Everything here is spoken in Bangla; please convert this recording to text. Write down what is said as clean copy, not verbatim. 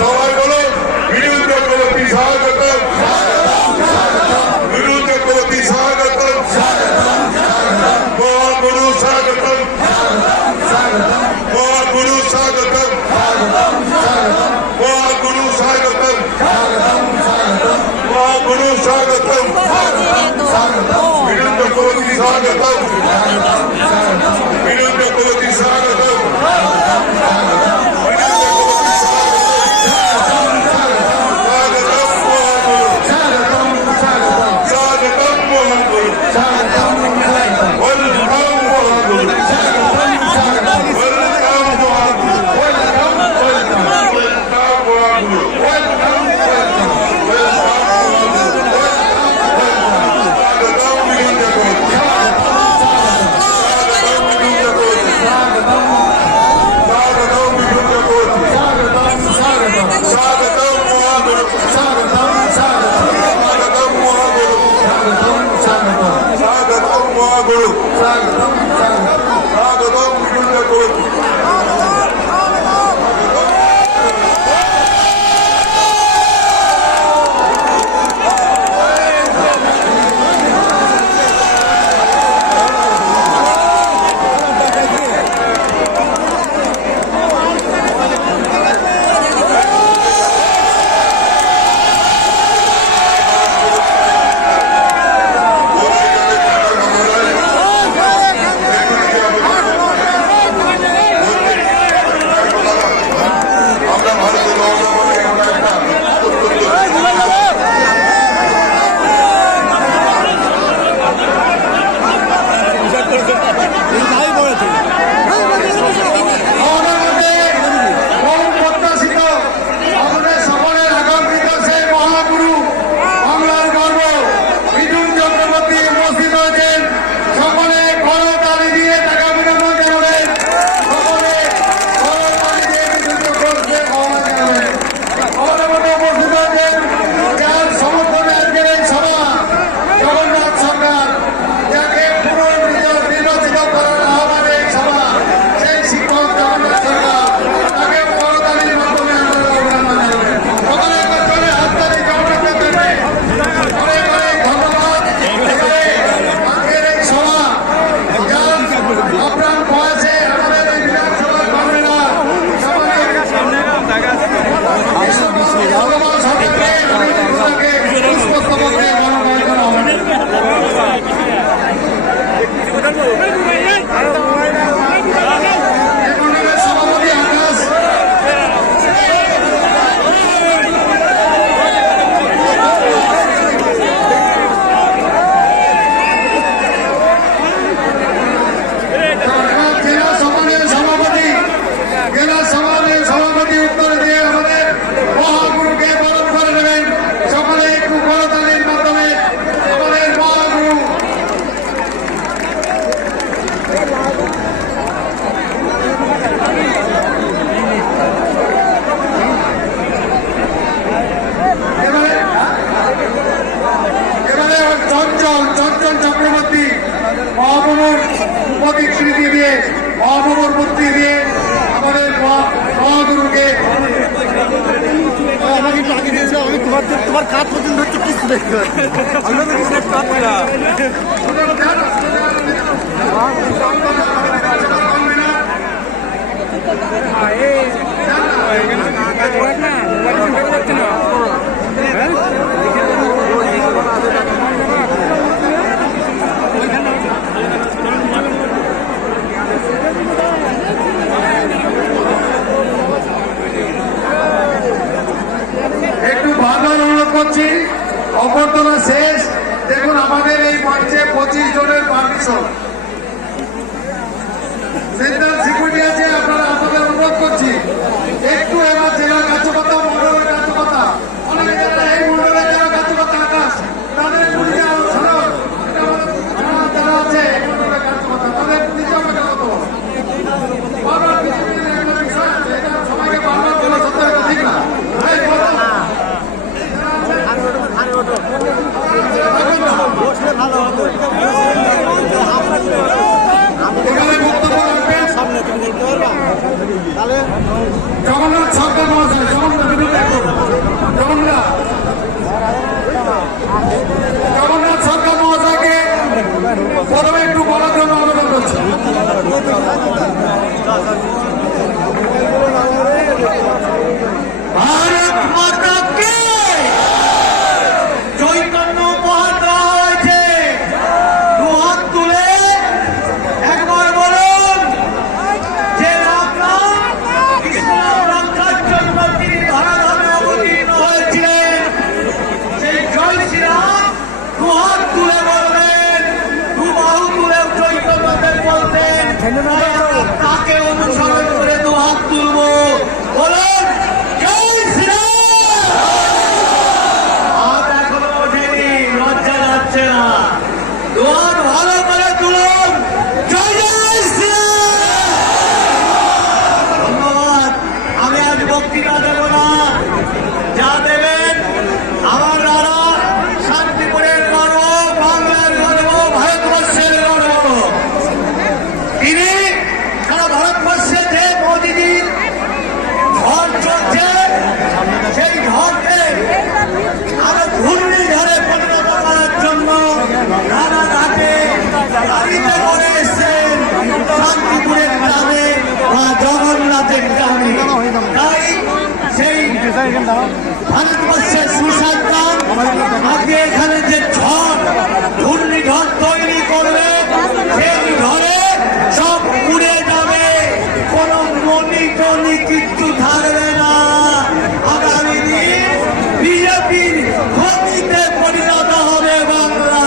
সবাই বলুন বিজু চক্রবর্তী স্বাগতম, বিজু চক্রবর্তী স্বাগতম, মহাগুরু স্বাগতম, মহাগুরু স্বাগতম, মহাগুরু স্বাগতম, মহাগুরু স্বাগতম, বিজু চক্রবর্তী স্বাগতম, বিজু চক্রবর্তী স্বাগতম, তোমার কাজ পর্যন্ত হচ্ছে কিছু দেখতে একটু ভালো অনুরোধ করছি, অভ্যর্থনা শেষ। দেখুন আমাদের এই মঞ্চে 25 জনের পারমিশন, সেন্ট্রাল সিকিউরিটি আছে। আপনারা আপনাদের অনুরোধ করছি একটু এবার জেলার কাছকতা, মন্ডলের কাছকতা, অনেকে যারা এই মন্ডলের যারা কাছকতা আকাশ তাদের পুলিশে সরব, যারা আছে এই মন্ডলের কাছকতা তাদের পুলিশে আমাকে কত বারবার বিজেপির একটা বিষয় আছে, এটা সবাইকে বারবার বলা সত্ত্বেও এটা ঠিক না। ভালো হবে এখানে বক্তব্য রাখবেন, সামনে তুমি দেখতে পারবা। ভারতবর্ষের সুসন্তান আজকে এখানে যে ঝড় ঘূর্ণিঝড় তৈরি করবে সেই ঝড়ে সব উড়ে যাবে, কোনো মনি টনি কিচ্ছু থাকবে না। আগামী দিন বিজেপির ক্ষতিতে পরিণত হবে বাংলা।